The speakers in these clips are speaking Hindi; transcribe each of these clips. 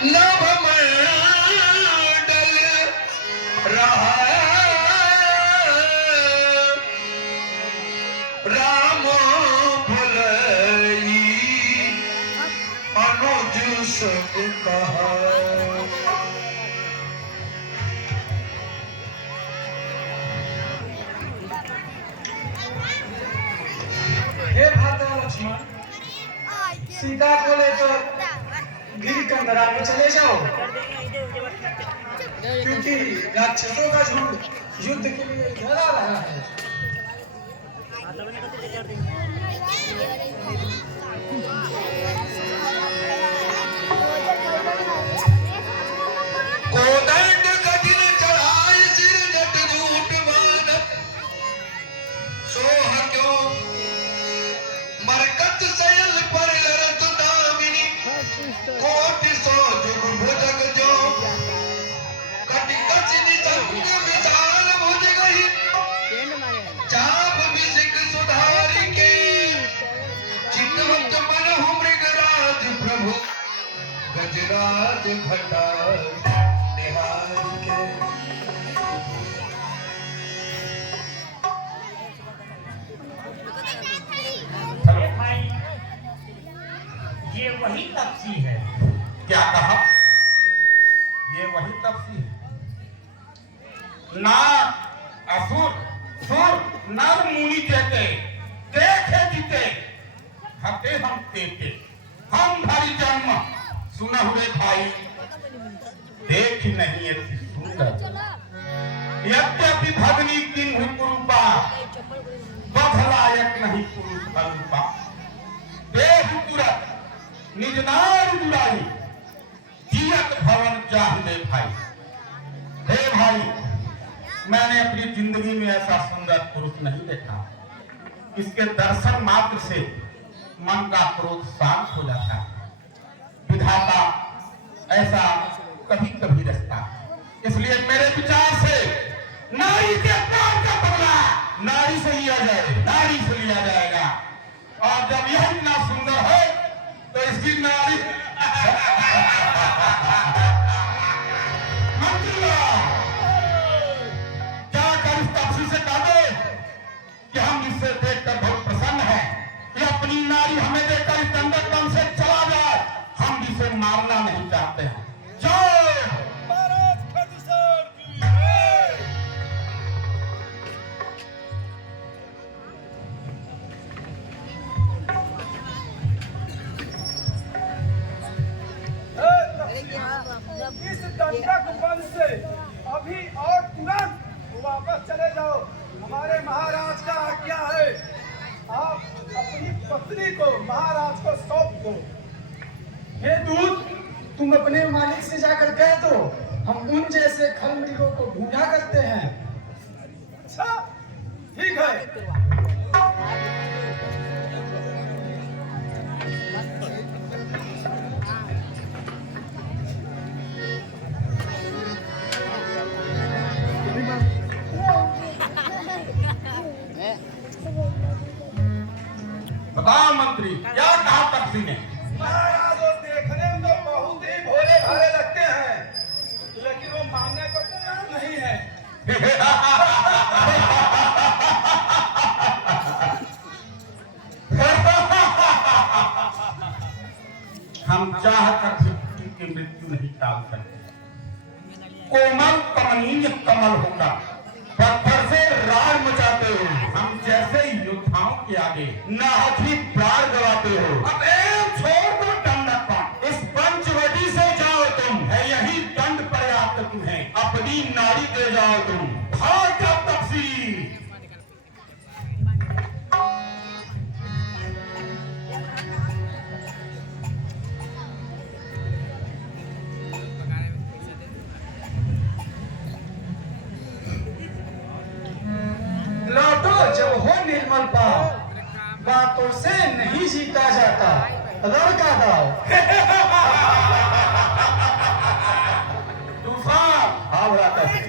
नभ मंडल रहा राम भुलई अनुज सब कहा। हे भ्राता लक्ष्मण, सीता को लेकर गिर कंदरा में चले जाओ, क्योंकि राक्षसों का झुंड युद्ध के लिए इधर आ रहा है। कोदंड कठिन चढ़ाई सिर नट रूट मानत सोह क्यों मरकत सयल पर लरत दामिनी कोटि सौ जुग भुजग जो कटि कच निसंग विशाल भुज गई चाप बिसिक सुधार के चितवत मनहु मृगराज प्रभु गजराज घटा निहार के। ये वही तपसी है। क्या कहा? ये वही तपसी है। ना असुर सुर नर मुनि देते देखे जीते हते हम तेते हम धरि जन्म सुना हुए भाई देख नहीं ऐसी सुंदर यद्यपि भगनी किन्हु कुरूपा बधलायक नहीं पुरुष अनुपा देह तुरत निज नार जुड़ाई जियत भवन जान दे भाई। हे भाई, मैंने अपनी जिंदगी में ऐसा सुंदर पुरुष नहीं देखा। इसके दर्शन मात्र से मन का क्रोध शांत हो जाता है। विधाता ऐसा कभी कभी रचता, इसलिए मेरे विचार से नारी के प्राण का बदला नारी से लिया जाए, नारी से लिया जाएगा। और जब यह इतना सुंदर है तो इसकी नारी जाकर इस तपसी से कह दो कि हम इससे देखकर बहुत प्रसन्न हैं। ये अपनी नारी हमें देखकर इस दंडक दम से चला जाए, हम इसे मारना नहीं चाहते हैं। जाओ। इस दंडक वन से अभी और तुरंत वापस चले जाओ। हमारे महाराज का आज्ञा है, आप अपनी पत्नी को महाराज को सौंप दो। हे दूत, तुम अपने मालिक से जाकर कह दो हम उन जैसे खल मृगों को ढूंढा करते हैं। अच्छा, ठीक है। बताओ मंत्री, क्या कहा तपसी ने? महाराज वो देखने में तो बहुत ही भोले भाले लगते हैं, लेकिन वो मानने को तैयार नहीं है। हम चाहकर भी की मृत्यु नहीं टाल सकते। कोमल कमनीय कमल होगा, पत्थर से रार मचाते हो। हम जैसे योद्धाओं के आगे नाहथी प्राण गवाते हो। अब एक छोड़ दो दंडक, इस पंचवटी से जाओ तुम, है यही दंड पर्याप्त तुम्हें। अपनी नारी दे जाओ तुम, भाग जाओ तपसी। लौटो जब हो निर्मल पाओ, बातों से नहीं जीता जाता, लड़का दाओ। तूफान आवराता से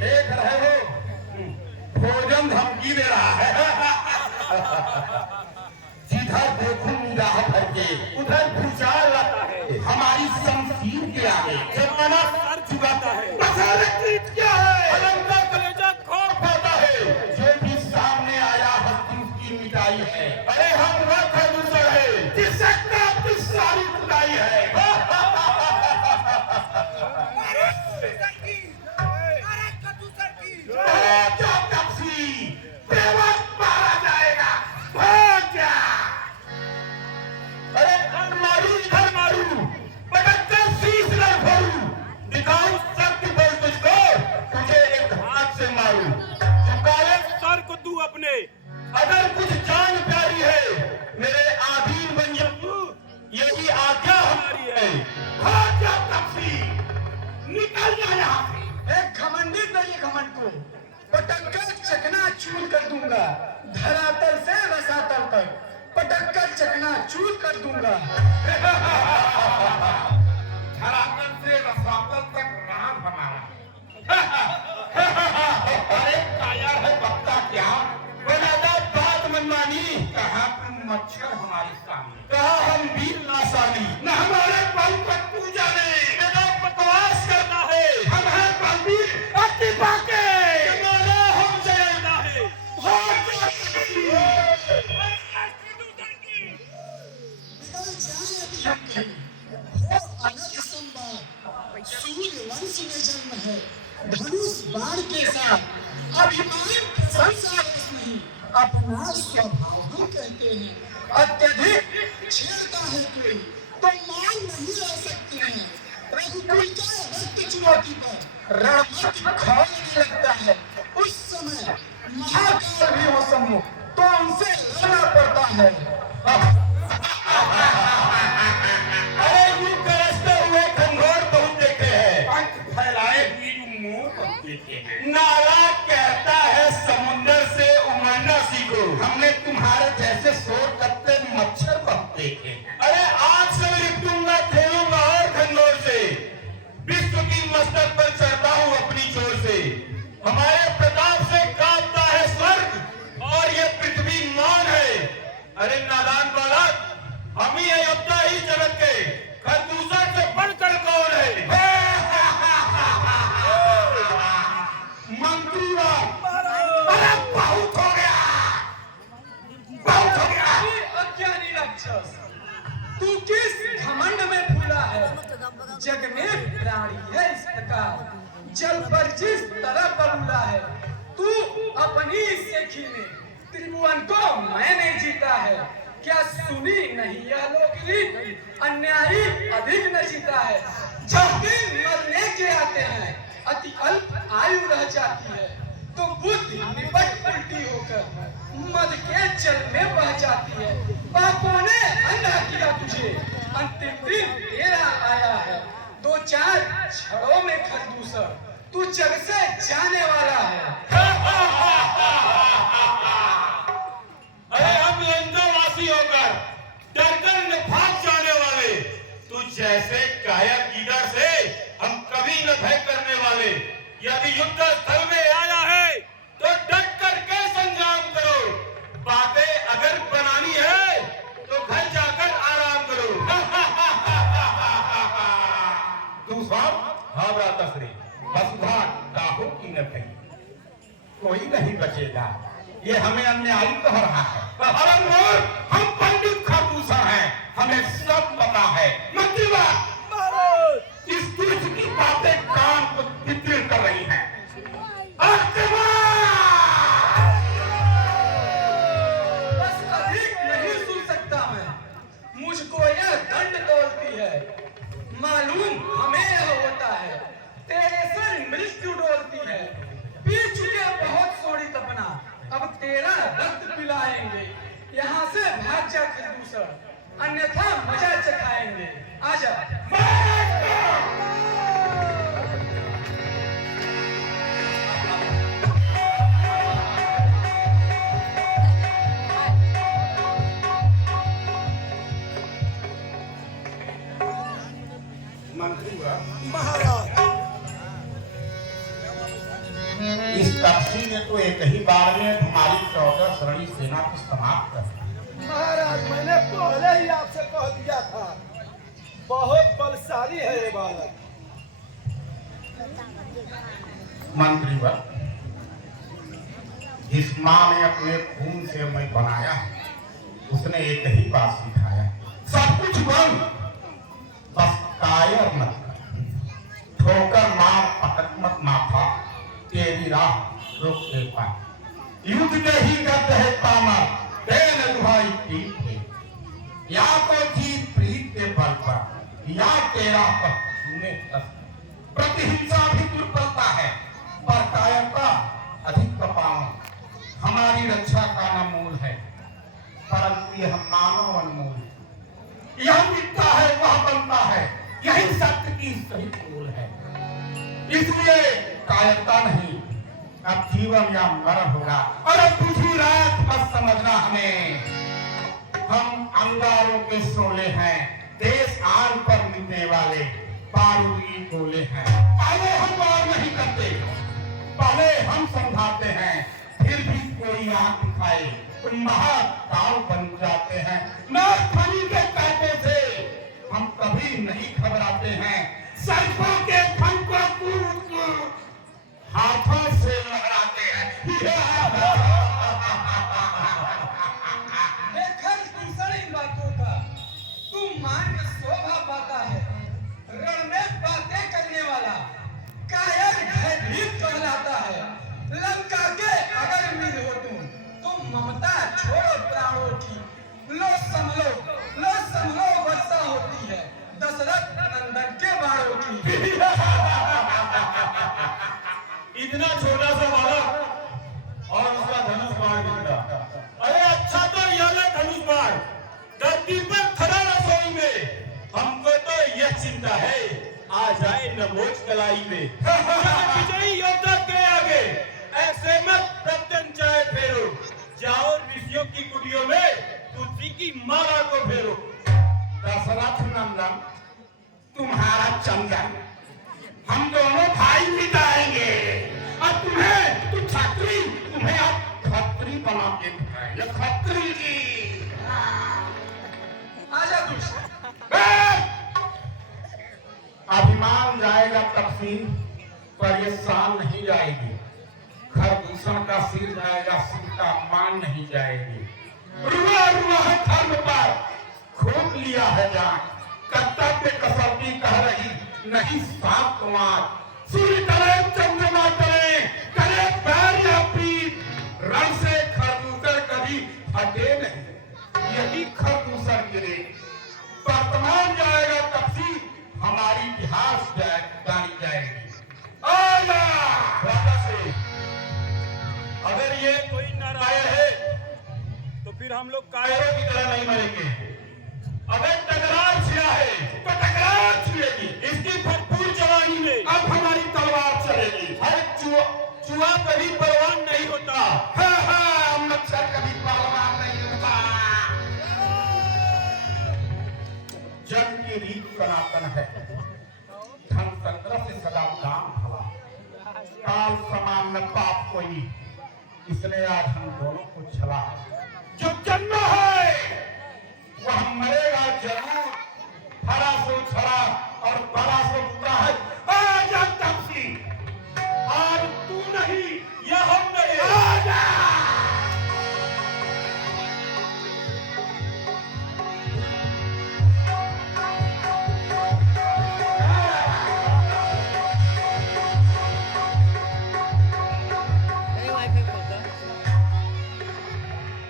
देख रहे हो, भोजन धमकी दे रहा है। जिधर देखूं राह भर के उधर भूचाल आता है, हमारी शमशीर के आगे जमाना सर झुकाता है। मसालत क्या है? कलम का कलेजा खौफ होता है। जो भी सामने आया हस्ती उसकी मिटाई है। अरे हम वो खरदूसर है जिसका अपनी सारी खुदाई है। क्या तपसी बेवक्त मारा जाएगा, भाग जा। अरे घर मारू इधर मारू, पटक कर शीश न फोड़ू, दिखाऊं सख्त बल तुझको, तुझे एक हाथ से मारू। झुकाए सर को तू अपने, अगर कुछ जान प्यारी है मेरे आधीन बन जा तू, यही आज्ञा हमारी है। भाग जा तपसी, निकल जा यहाँ से। एक घमंडी तो ये घमंड को पटक कर चकना चूर कर दूंगा, धरातल से रसातल तक पटक कर चकना चूर कर दूंगा। धरातल से रसातल तक राम हमारा। अरे काया है बक्ता क्या? बनादा बात मनमानी। कहा तुम मच्छर हमारे सामने, कहा हम वीर नासानी, न हमारे बल पर पूजा नहीं, बकवास करता है। हम हैं बलबीर अति बाके, जमाना हमसे डरता है। भाग जा सूर्य वंश में जन्म है, धनुष बाण के साथ अभिमान संसार नहीं, अपना स्वभाव हम कहते हैं। अत्यधिक छेड़ता है कोई तो मान नहीं रह सकते हैं। रघुकुल का रक्त चुनौती पर रणमत खोलने लगता है, उस समय महाकाल भी हो सम्मुख तो उनसे लड़ना पड़ता है। अरे यूं करसते हुए घनघोर बहुत देखे हैं, पंख फैलाए हुए यूं मुंह बहुत देखे हैं। नाला कहता है समुंदर से उमड़ना सीखो, हमने तुम्हारे जैसे शोर करते मच्छर बहुत देखे हैं। अरे आज से लिपटूंगा खेलूंगा और घनघोर से, विश्व की मस्तक पर चढ़ता हूँ अपनी चोर से। हमारे प्रताप से कांपता है स्वर्ग और ये पृथ्वी मान है। अरे नादान बालक, हम ही अयोध्या ही जगत के, खरदूसर से बढ़कर कौन है? मंत्री अरे बहुत हो गया, बहुत हो गया। अज्ञानी राक्षस, तू किस घमंड में फूला है? जग में प्राणी है इस प्रकार, जल पर जिस तरह बबूला है। तू अपनी सेखी में त्रिभुवन को मैंने जीता है। क्या सुनी नहीं यह लोकगीत? अन्यायी अधिक न जीता है। जब दिन मरने के आते हैं, अति अल्प आयु रह जाती है, तो बुद्धि निपट उल्टी होकर मद के जल में बह जाती है। पापों ने अंधा किया तुझे, अंतिम दिन तेरा आया है। दो चार छड़ों में खरदूसर, तू जग से जाने वाला है। अरे हम लंकावासी होकर डरकर न भाग जाने वाले, तू जैसे कायर गीदड़ से हम कभी न भय करने वाले। यदि युद्ध स्थल में आया है तो डट करके संग्राम करो, बातें अगर बनानी है तो घर जाकर आराम करो। तू साहब हावड़ा तफरी वसुधा दाहो की न भई, कोई नहीं बचेगा, ये हमें अन्यायी कह रहा है। हम पंडित खरदूसर हैं, हमें सब पता है। मंत्रीवा, इस तुझ की बातें कान को तितर कर रही हैं। बस अधिक नहीं सुन सकता मैं, मुझको यह दंड तोलती है। मालूम हमें यह होता है, तेरे से मृत्यु डोलती है। पी चुके बहुत सोड़ी तपना, अब तेरा रक्त पिलाएंगे। यहाँ से भाग जा खरदूसर, अन्यथा मजा चखाएंगे। आजा। मंत्री महाराज, इस तपसी ने तो एक ही बार में हमारी 14 श्रेणी सेना को समाप्त कर दिया। महाराज मैंने पहले ही मंत्रीवर, जिस माँ ने अपने खून से मैं बनाया है, उसने एक ही बात सिखाया, सब कुछ बन, बस कायर मत कर, ठोकर मार पटक मत माथा, तेरी राह रोक दे पाए। युद्ध नहीं करते है पामर, तेरे दुहाई पीठ पे, या तो जीत प्रीत के बल पर, या तेरा पर तूने प्रतिहिंसा भी दुर्बलता है, पर कायरता अधिक पावन। हमारी रक्षा का न मूल है, परंतु यह मानव अनमोल। यह मिटता है वह बनता है, यही सत्य की सही मूल है। इसलिए कायरता नहीं, अब जीवन या मरण होगा, और अब दूसरी रात मत समझना हमें। हम अंगारों के शोले हैं, देश आन पर मिलने वाले बारूदी गोले हैं। पहले हम वार नहीं करते, पहले हम समझाते हैं, फिर भी कोई आंख दिखाए तो महाकाल बन जाते हैं। नाथनी के कहते से हम कभी नहीं घबराते हैं, सर्पों के फन को कूद हाथों से लहराते हैं। देखल दूसरी बातों का तू मान में शोभा पाता है, रण में बातें करने वाला कायर भयभीत कहलाता है। लंका के अगर मीर हो तुम ममता छोड़ो प्राणों की, लो संभलो वर्षा होती है दशरथ नंदन के बाणों की। इतना छोटा सा बालक और उसका धनुष बाण गिरता। अरे अच्छा तो यह ले धनुष बाण, धरती पर खड़ा रसोई में। हमको तो यह चिंता है, आ जाए नमोच कलाई में। विजयी योद्धा के आगे ऐसे मत प्रत्यंचाय फेरो, जाओ ऋषियों की कुटियों में तुलसी की माला को फेरो। दशरथ नंदन तुम्हारा चंदन हम दोनों भाई मिटाएंगे, और तुम्हें तुम्हें अब खत्री बना के दिखाएंगे। खत्री जी आजा तू। अभिमान जाएगा तपसीन, पर ये शान नहीं जाएगी। खरदूषण का सिर जाएगा, सिर का मान नहीं जाएगी। रुआ रुआ है धर्म पर, खोप लिया है जान, कर्तव्य कसौटी कह रही नहीं सात कुमार। सूर्य करे चंद्रमा करे, करे पैर या पीठ, रण से खरदूषण कभी हटे नहीं, यही खरदूषण गिरे। वर्तमान जाएगा तपसी, हमारी इतिहास जानी जाएगी। आजा से अगर ये कोई नारायण है तो फिर हम लोग कायरों की तरह नहीं मरेंगे। अगर टकरार छिड़ा है तो टकरार छिड़ेगी। इसकी भरपूर जवानी में अब हमारी तलवार चलेगी। हर चुहा कभी बलवान नहीं होता। मच्छर कभी बलवान नहीं होता। जग की रीत सनातन है, धन तंत्र से सदा दान भला, काल समान न पाप कोई, इसलिए आज हम दोनों को छला।